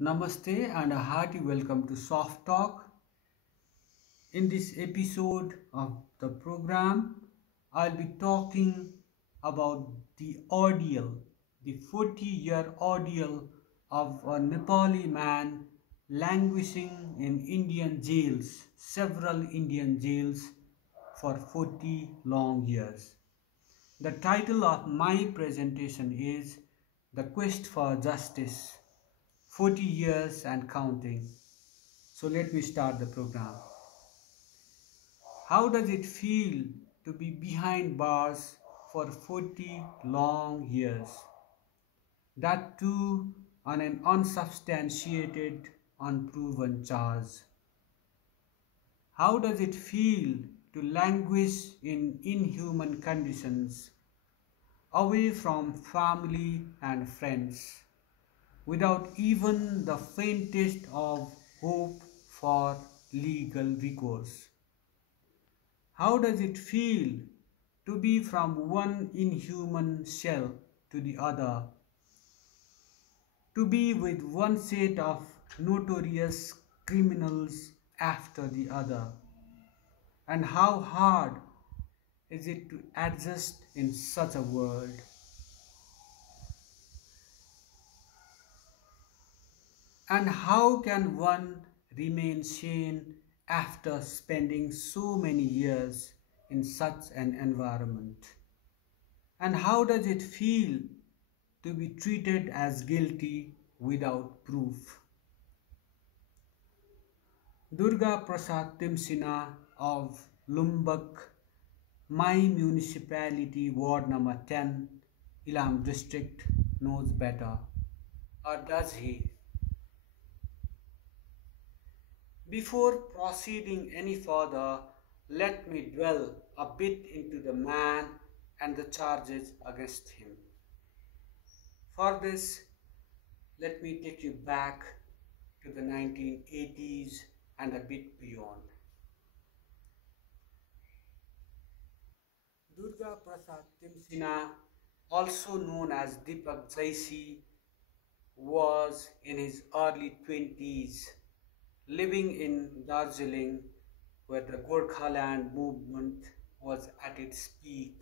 Namaste and a hearty welcome to Soft Talk. In this episode of the program, I'll be talking about the ordeal, the 40-year ordeal of a Nepali man languishing in Indian jails, several Indian jails for 40 long years. The title of my presentation is The Quest for Justice, 40 years and counting. So let me start the program. How does it feel to be behind bars for 40 long years? That too on an unsubstantiated, unproven charge. How does it feel to languish in inhuman conditions, away from family and friends, without even the faintest of hope for legal recourse? How does it feel to be from one inhuman shell to the other, to be with one set of notorious criminals after the other? And how hard is it to adjust in such a world? And how can one remain sane after spending so many years in such an environment? And how does it feel to be treated as guilty without proof? Durga Prasad Timsina of Lumbak, my municipality, Ward number 10, Ilam district, knows better. Or does he? Before proceeding any further, let me dwell a bit into the man and the charges against him. For this, let me take you back to the 1980s and a bit beyond. Durga Prasad Timsina, also known as Dipak Jaisi, was in his early 20s, living in Darjeeling, where the Gorkhaland movement was at its peak.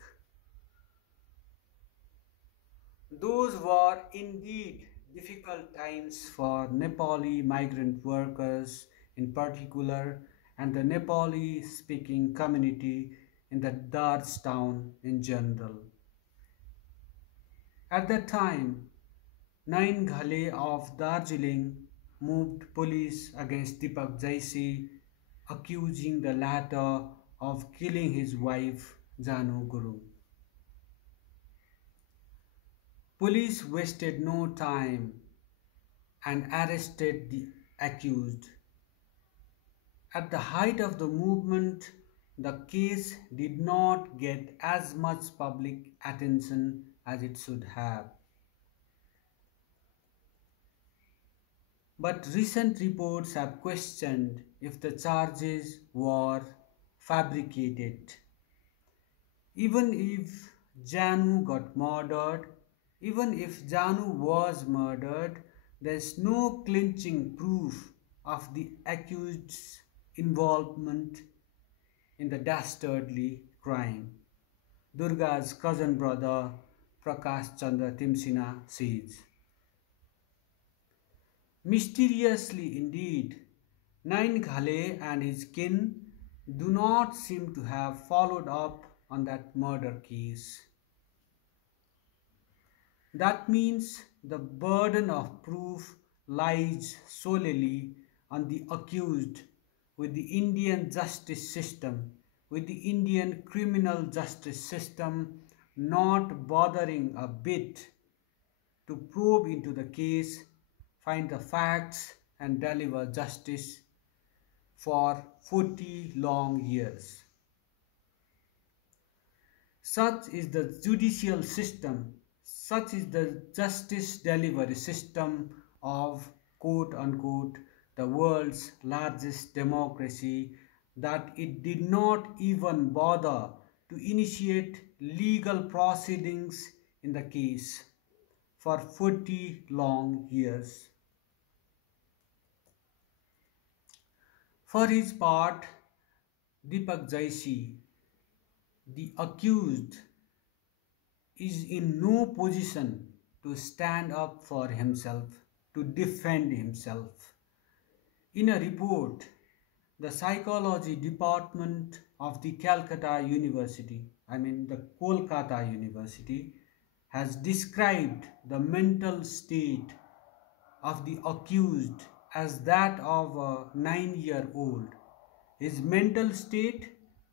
Those were indeed difficult times for Nepali migrant workers in particular and the Nepali speaking community in the Darj town in general. At that time, Nine Ghale of Darjeeling moved police against Dipak Jaisi, accusing the latter of killing his wife Janu Gurung. Police wasted no time and arrested the accused. At the height of the movement, the case did not get as much public attention as it should have. But recent reports have questioned if the charges were fabricated. Even if Janu got murdered, even if Janu was murdered, there is no clinching proof of the accused's involvement in the dastardly crime. Durga's cousin brother Prakash Chandra Timsina says. Mysteriously indeed, Nine Ghale and his kin do not seem to have followed up on that murder case. That means the burden of proof lies solely on the accused, with the Indian justice system, with the Indian criminal justice system not bothering a bit to probe into the case, find the facts and deliver justice for 40 long years. Such is the judicial system, such is the justice delivery system of quote unquote the world's largest democracy, that it did not even bother to initiate legal proceedings in the case for 40 long years. For his part, Dipak Jaisi, the accused, is in no position to stand up for himself, to defend himself. In a report, the psychology department of the the Kolkata University, has described the mental state of the accused as that of a 9-year-old. His mental state,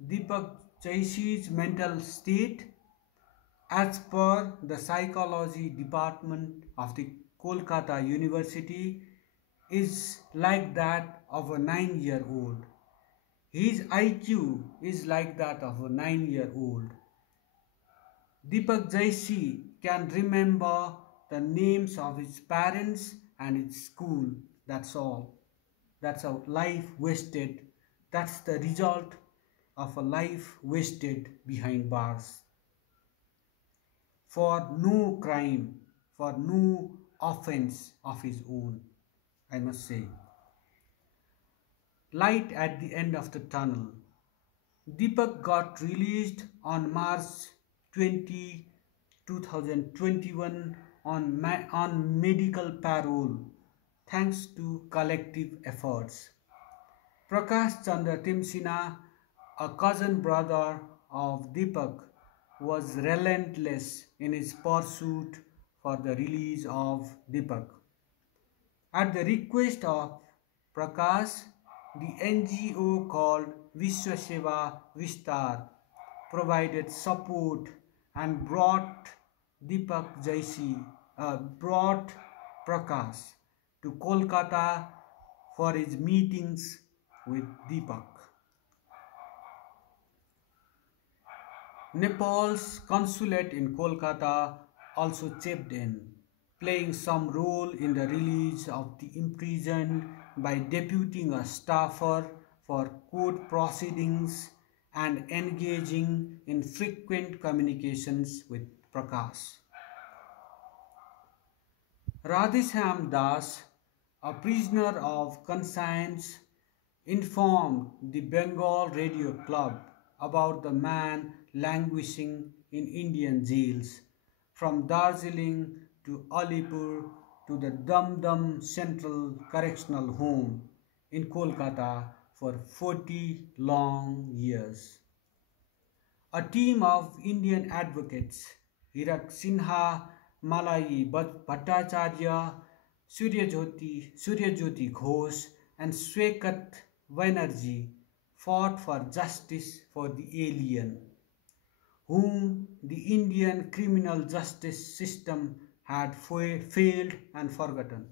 Dipak Jaisi's mental state, as per the psychology department of the Kolkata University, is like that of a 9-year-old. His IQ is like that of a 9-year-old. Dipak Jaisi can remember the names of his parents and his school. That's all. That's a life wasted. That's the result of a life wasted behind bars. For no crime, for no offense of his own, I must say. Light at the end of the tunnel. Dipak got released on March 20, 2021 on medical parole thanks to collective efforts. Prakash Chandra Timsina, a cousin brother of Dipak, was relentless in his pursuit for the release of Dipak. At the request of Prakash, the NGO called Vishwa Seva Vistar provided support and brought brought Prakash to Kolkata for his meetings with Dipak. Nepal's consulate in Kolkata also chipped in, playing some role in the release of the imprisoned by deputing a staffer for court proceedings and engaging in frequent communications with Prakash. Radhesham Das, a prisoner of conscience, informed the Bengal Radio Club about the man languishing in Indian jails, from Darjeeling to Alipur to the Dum Dum Central Correctional Home in Kolkata for 40 long years. A team of Indian advocates, Hirak Sinha, Malai Bhattacharya, Suryajyoti Ghosh, and Swekat Banerjee, fought for justice for the alien, whom the Indian criminal justice system had failed and forgotten.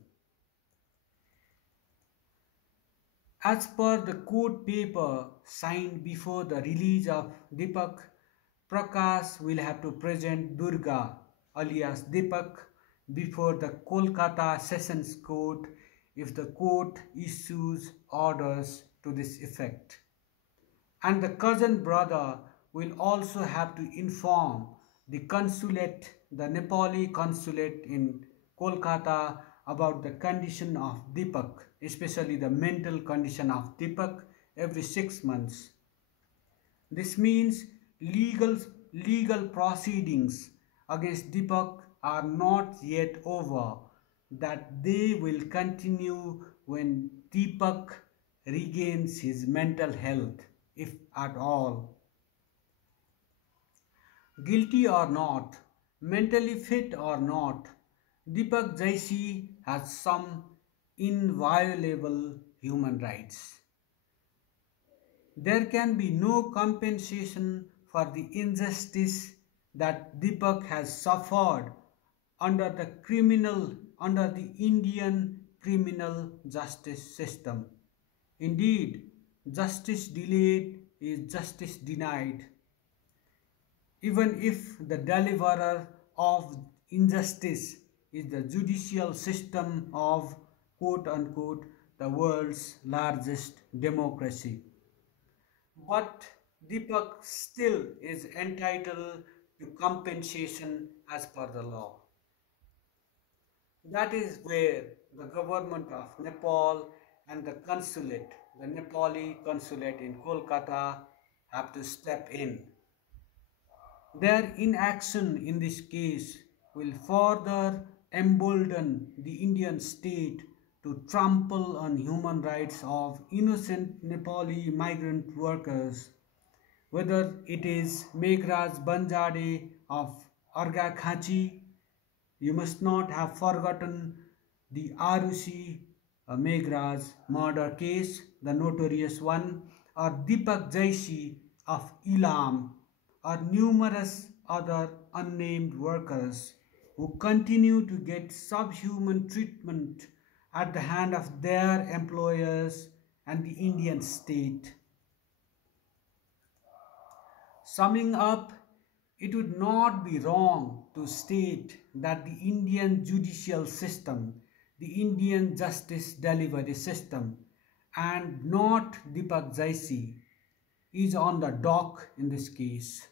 As per the court paper signed before the release of Dipak, Prakash will have to present Durga alias Dipak before the Kolkata Sessions Court if the court issues orders to this effect. And the cousin brother will also have to inform the Nepali consulate in Kolkata about the condition of Dipak, especially the mental condition of Dipak, every 6 months. This means legal proceedings against Dipak are not yet over, that they will continue when Dipak regains his mental health, if at all. Guilty or not, mentally fit or not, Dipak Jaisi has some inviolable human rights. There can be no compensation for the injustice that Dipak has suffered under the Indian criminal justice system. Indeed, justice delayed is justice denied. Even if the deliverer of injustice is the judicial system of quote unquote the world's largest democracy. But Dipak still is entitled to compensation as per the law. That is where the government of Nepal and the consulate, the Nepali consulate in Kolkata, have to step in. Their inaction in this case will further embolden the Indian state to trample on human rights of innocent Nepali migrant workers, whether it is Meghraj Banjade of Argakhachi. You must not have forgotten the Arusi Meghraj murder case, the notorious one, or Dipak Jaisi of Ilam, or numerous other unnamed workers who continue to get subhuman treatment at the hand of their employers and the Indian state. Summing up, it would not be wrong to state that the Indian judicial system, the Indian justice delivery system, and not Dipak Jaisi is on the dock in this case.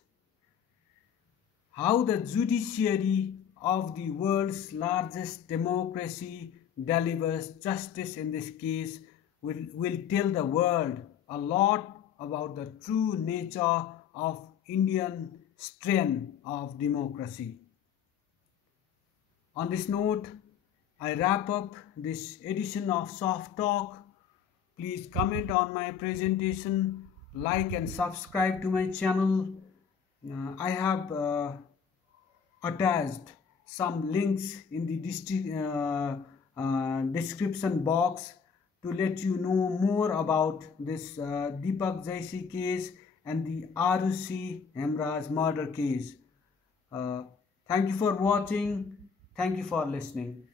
How the judiciary of the world's largest democracy delivers justice in this case will tell the world a lot about the true nature of Indian strain of democracy. On this note, I wrap up this edition of Soft Talk. Please comment on my presentation, like and subscribe to my channel. I have attached some links in the description box to let you know more about this Dipak Jaisi case and the Arusi Hemraj murder case. Thank you for watching. Thank you for listening.